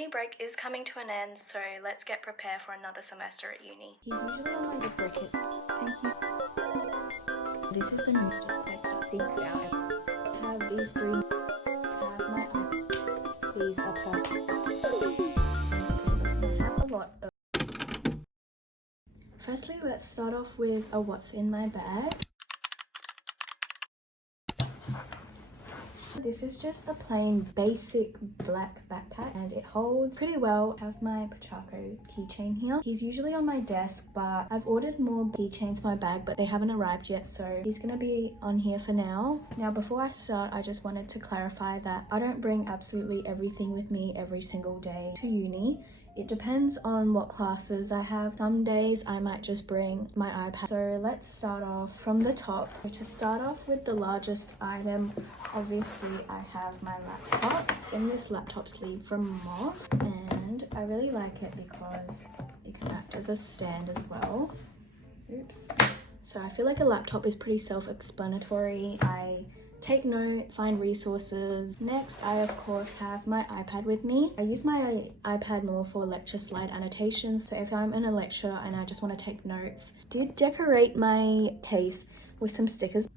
uni break is coming to an end, so let's get prepared for another semester at uni. He's usually on my bracket. Thank you. This is the mood, just placed it at 6 hours. I have these three. Have my these are perfect. I have a lot of. Firstly, let's start off with a what's in my bag. This is just a plain basic black backpack and it holds pretty well. I have my Pochako keychain here. He's usually on my desk, but I've ordered more keychains for my bag, but they haven't arrived yet, so he's gonna be on here for now. Now, before I start, I just wanted to clarify that I don't bring absolutely everything with me every single day to uni. It depends on what classes I have. Some days I might just bring my iPad. So let's start off from the top. To start off with the largest item, obviously I have my laptop. It's in this laptop sleeve from Moth, and I really like it because it can act as a stand as well. Oops. So I feel like a laptop is pretty self-explanatory. I take notes, find resources. Next, I of course have my iPad with me. I use my iPad more for lecture slide annotations, so if I'm in a lecture and I just want to take notes. Did decorate my case with some stickers,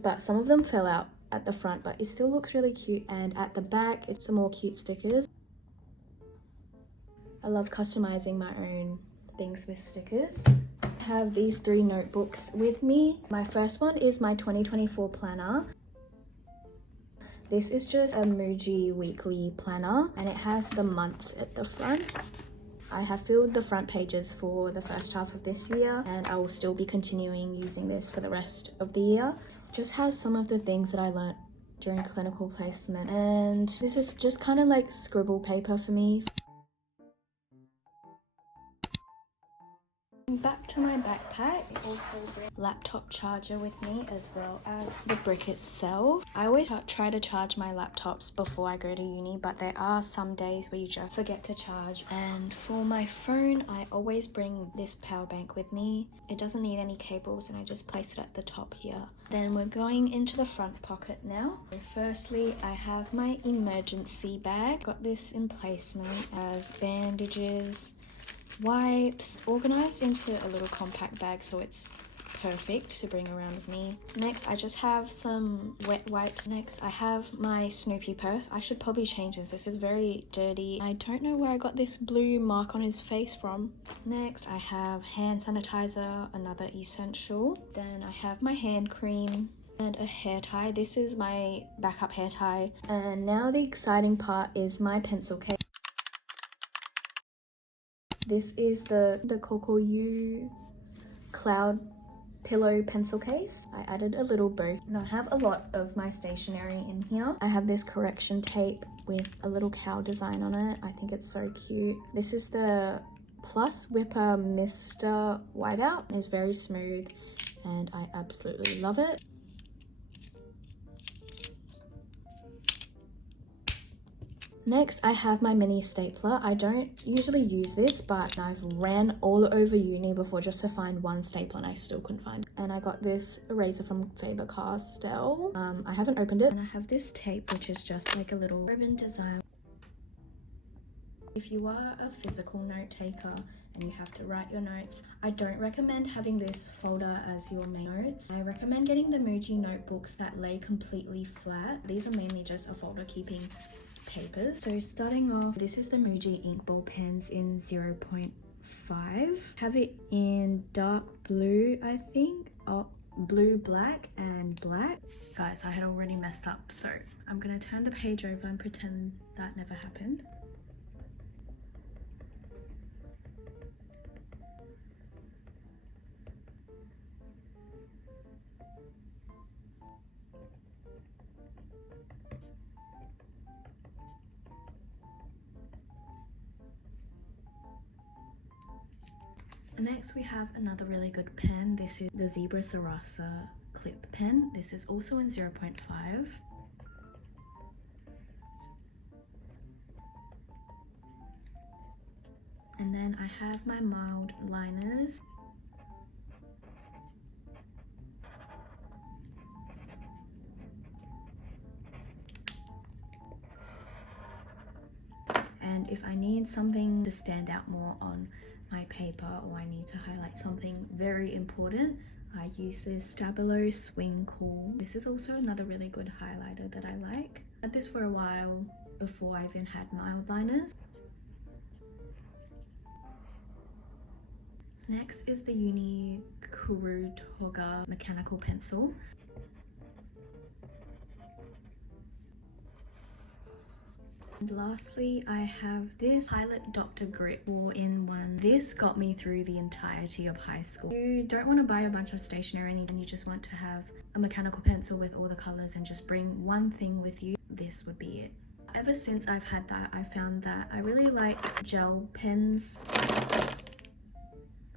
but some of them fell out at the front, but it still looks really cute, and at the back it's some more cute stickers. I love customizing my own things with stickers. I have these three notebooks with me. My first one is my 2024 planner. This is just a Muji weekly planner and it has the months at the front. I have filled the front pages for the first half of this year and I will still be continuing using this for the rest of the year. Just has some of the things that I learnt during clinical placement, and this is just kind of like scribble paper for me. Back to my backpack, I also bring a laptop charger with me as well as the brick itself. I always try to charge my laptops before I go to uni, but there are some days where you just forget to charge. And for my phone, I always bring this power bank with me. It doesn't need any cables and I just place it at the top here. Then we're going into the front pocket now. So firstly, I have my emergency bag. Got this in placement as bandages, wipes, organized into a little compact bag so it's perfect to bring around with me. Next, I just have some wet wipes. Next, I have my Snoopy purse. I should probably change this. This is very dirty. I don't know where I got this blue mark on his face from. Next, I have hand sanitizer, another essential. Then I have my hand cream and a hair tie. This is my backup hair tie. And now the exciting part is my pencil case. This is the G'ᴗ'ğ cloud pillow pencil case. I added a little bow. And I have a lot of my stationery in here. I have this correction tape with a little cow design on it. I think it's so cute. This is the Plus Whipper Mr. Whiteout. It's very smooth and I absolutely love it. Next, I have my mini stapler. I don't usually use this, but I've ran all over uni before just to find one stapler and I still couldn't find it. And I got this eraser from Faber-Castell. I haven't opened it. And I have this tape, which is just like a little ribbon design. If you are a physical note taker and you have to write your notes, I don't recommend having this folder as your main notes. I recommend getting the Muji notebooks that lay completely flat. These are mainly just a folder keeping papers. So starting off, this is the Muji ink ball pens in 0.5. Have it in dark blue, I think. Oh, blue, black, and black. Guys, I had already messed up, so I'm gonna turn the page over and pretend that never happened. Next, we have another really good pen. This is the zentasiaa clip pen. This is also in 0.5. And then I have my mild liners. if I need something to stand out more on my paper or I need to highlight something very important, I use this Stabilo Swing Cool. This is also another really good highlighter that I like. I had this for a while before I even had mild liners. Next is the ngh'ᴗ'غ mechanical pencil. And lastly, I have this Pilot Dr. Grip 4-in-1. This got me through the entirety of high school. You don't want to buy a bunch of stationery and you just want to have a mechanical pencil with all the colors and just bring one thing with you, this would be it. Ever since I've had that, I found that I really like gel pens.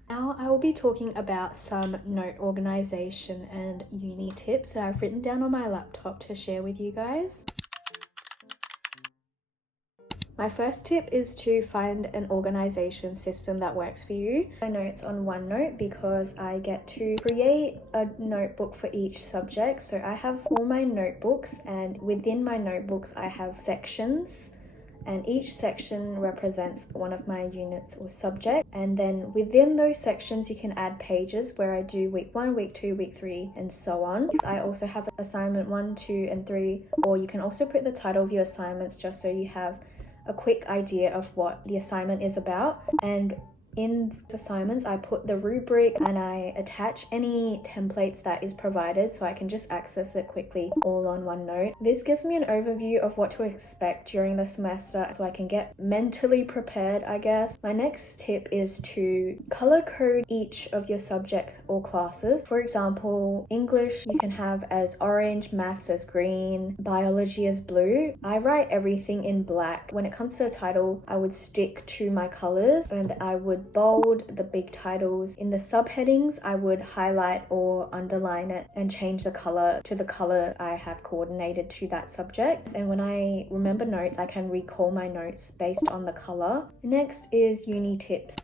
Now I will be talking about some note organization and uni tips that I've written down on my laptop to share with you guys. My first tip is to find an organization system that works for you. My notes on OneNote because I get to create a notebook for each subject. So I have all my notebooks, and within my notebooks I have sections, and each section represents one of my units or subject. And then within those sections you can add pages where I do week 1, week 2, week 3 and so on. I also have assignment 1, 2 and 3, or you can also put the title of your assignments just so you have a quick idea of what the assignment is about. And in assignments I put the rubric and I attach any templates that is provided so I can just access it quickly all on OneNote. This gives me an overview of what to expect during the semester so I can get mentally prepared, I guess. My next tip is to color code each of your subjects or classes. For example, English you can have as orange, maths as green, biology as blue. I write everything in black. When it comes to the title, I would stick to my colors and I would bold the big titles. In the subheadings, I would highlight or underline it and change the color to the color I have coordinated to that subject. And when I remember notes, I can recall my notes based on the color. Next is uni tips.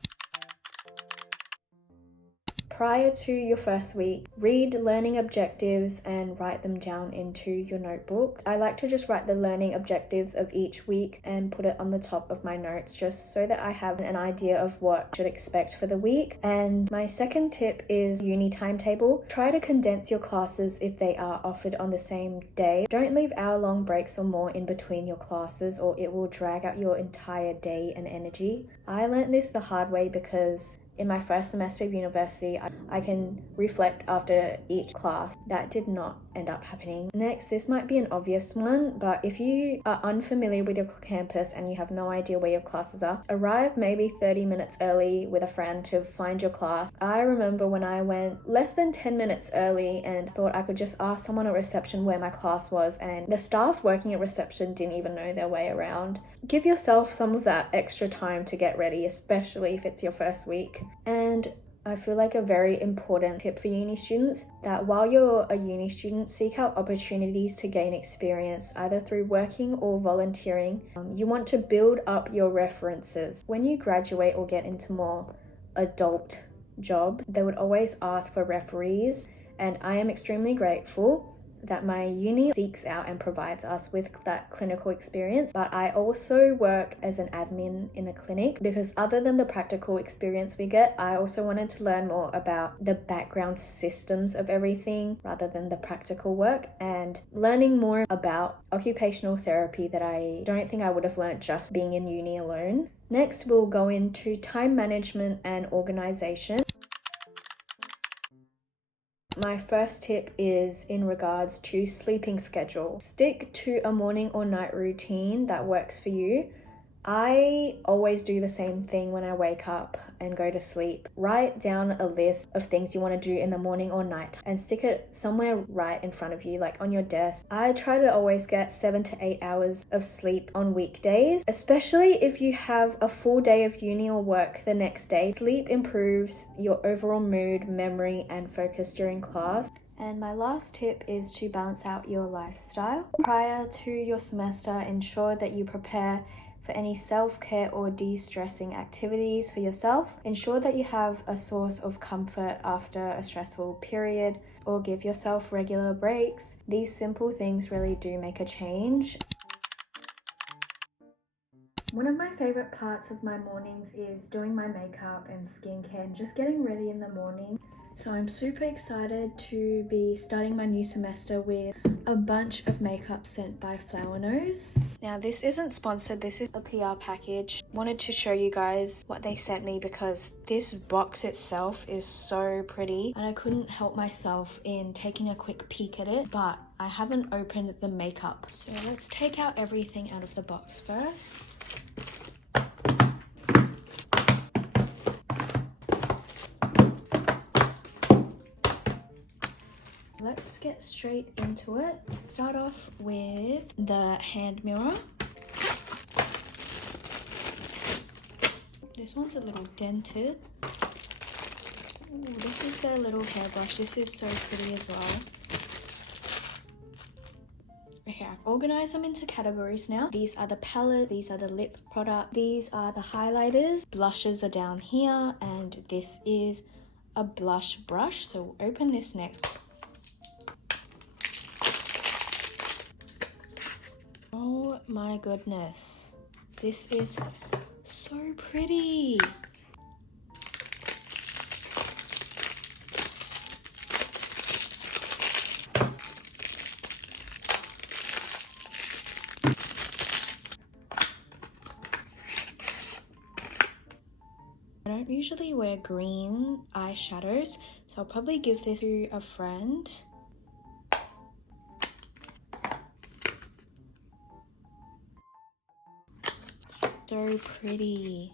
Prior to your first week, read learning objectives and write them down into your notebook. I like to just write the learning objectives of each week and put it on the top of my notes just so that I have an idea of what I should expect for the week. And my second tip is uni timetable. Try to condense your classes if they are offered on the same day. Don't leave hour-long breaks or more in between your classes or it will drag out your entire day and energy. I learned this the hard way because in my first semester of university, I can reflect after each class. That did not end up happening. Next, this might be an obvious one, but if you are unfamiliar with your campus and you have no idea where your classes are, arrive maybe 30 minutes early with a friend to find your class. I remember when I went less than 10 minutes early and thought I could just ask someone at reception where my class was, and the staff working at reception didn't even know their way around. Give yourself some of that extra time to get ready, especially if it's your first week. And I feel like a very important tip for uni students that while you're a uni student, seek out opportunities to gain experience either through working or volunteering. You want to build up your references. When you graduate or get into more adult jobs, they would always ask for referees, and I am extremely grateful that my uni seeks out and provides us with that clinical experience. But I also work as an admin in a clinic because other than the practical experience we get, I also wanted to learn more about the background systems of everything rather than the practical work, and learning more about occupational therapy that I don't think I would have learned just being in uni alone. Next, we'll go into time management and organization. My first tip is in regards to sleeping schedule. Stick to a morning or night routine that works for you. I always do the same thing when I wake up and go to sleep. Write down a list of things you want to do in the morning or night and stick it somewhere right in front of you, like on your desk. I try to always get 7 to 8 hours of sleep on weekdays, especially if you have a full day of uni or work the next day. Sleep improves your overall mood, memory, and focus during class. And my last tip is to balance out your lifestyle. Prior to your semester, ensure that you prepare for any self-care or de-stressing activities for yourself. Ensure that you have a source of comfort after a stressful period, or give yourself regular breaks. These simple things really do make a change. One of my favorite parts of my mornings is doing my makeup and skincare and just getting ready in the morning. So I'm super excited to be starting my new semester with a bunch of makeup sent by Flower Nose. Now this isn't sponsored, this is a PR package. Wanted to show you guys what they sent me because this box itself is so pretty and I couldn't help myself in taking a quick peek at it, but I haven't opened the makeup. So let's take out everything out of the box first. Let's get straight into it. Start off with the hand mirror. This one's a little dented. Ooh, this is their little hairbrush. This is so pretty as well. Okay, I've organized them into categories now. These are the palette, these are the lip product, these are the highlighters. Blushes are down here, and this is a blush brush. So we'll open this next. Oh my goodness, this is so pretty. I don't usually wear green eyeshadows, so I'll probably give this to a friend. So pretty.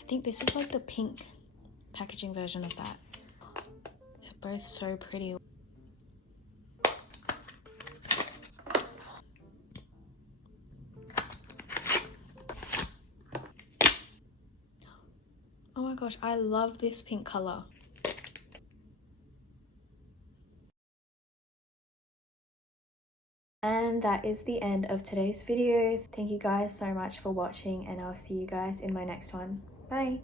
I think this is like the pink packaging version of that. They're both so pretty. Oh my gosh, I love this pink color. And that is the end of today's video. Thank you guys so much for watching, and I'll see you guys in my next one. Bye!